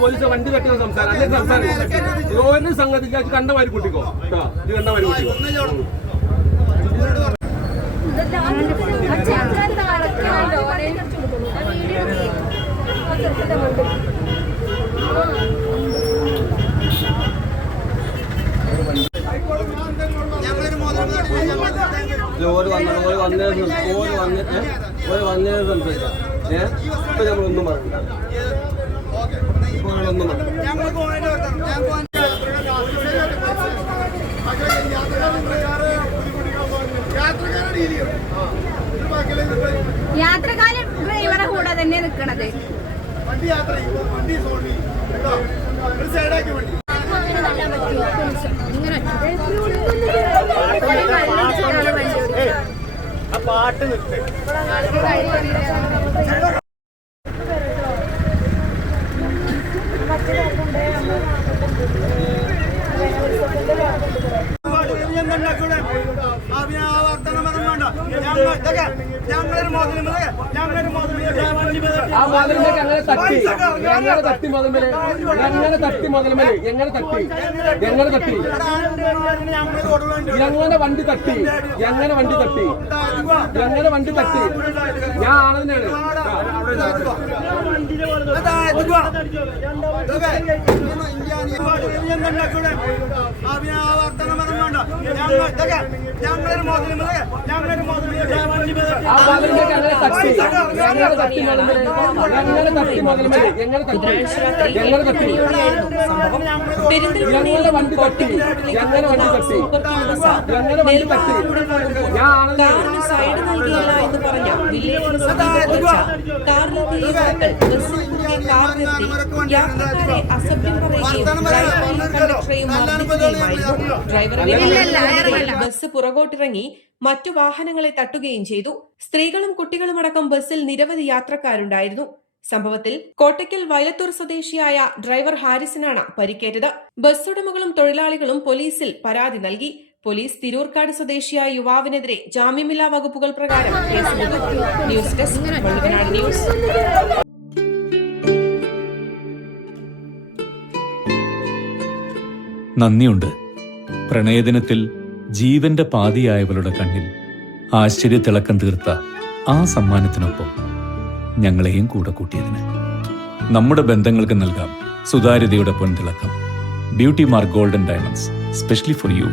Police വണ്ടി തട്ടുന്ന സംസാരം അല്ലെങ്കിൽ സംസാരം ഒരു സംഗതിക്ക് കണ്ടമാരി കൂട്ടിക്കോ ഇത് കണ്ടമാരി കൂട്ടിക്കോ. വന്നേ സംസാരിക്കാം. ഇപ്പൊ നമ്മളൊന്നും പറയണ്ട. ഒന്നും യാത്രക്കാരൻ ഡ്രൈവറെ കൂടെ തന്നെ നിൽക്കണത്. പാട്ട് നിർത്തി എങ്ങനെ തട്ടി മുതൽമേല് എങ്ങനെ തട്ടി എങ്ങനെ വണ്ടി തട്ടി ഞാൻ ആണെന്നാണ് സൈഡ് നൽകിയില്ല എന്ന് പറഞ്ഞ വില്ലേജിന് കാർ നിർത്തി യാത്രക്കാരെ അസഭ്യം പറയുകയും ഡ്രൈവറെ ബസ് പുറകോട്ടിറങ്ങി മറ്റു വാഹനങ്ങളെ തട്ടുകയും ചെയ്തു. സ്ത്രീകളും കുട്ടികളുമടക്കം ബസ്സിൽ നിരവധി യാത്രക്കാരുണ്ടായിരുന്നു. സംഭവത്തിൽ കോട്ടയ്ക്കൽ വയലത്തൂർ സ്വദേശിയായ ഡ്രൈവർ ഹാരിസിനാണ് പരിക്കേറ്റത്. ബസ് ഉടമകളും തൊഴിലാളികളും പോലീസിൽ പരാതി നൽകി. പോലീസ് തിരൂർക്കാട് സ്വദേശിയായ യുവാവിനെതിരെ ജാമ്യമില്ലാ വകുപ്പുകൾ പ്രകാരം കേസെടുത്തു. News desk Valluvanad news. നന്ദിയുണ്ട്. പ്രണയദിനത്തിൽ ജീവന്റെ പാതിയായവളുടെ കണ്ണിൽ ആശ്ചര്യത്തിളക്കം തീർത്ത ആ സമ്മാനത്തിനൊപ്പം ഞങ്ങളെയും കൂടെ കൂട്ടിയതിന്. നമ്മുടെ ബന്ധങ്ങൾക്ക് നൽകാം സുതാര്യതയുടെ പൊൻതിളക്കം. Beauty mark golden diamonds, specially for U.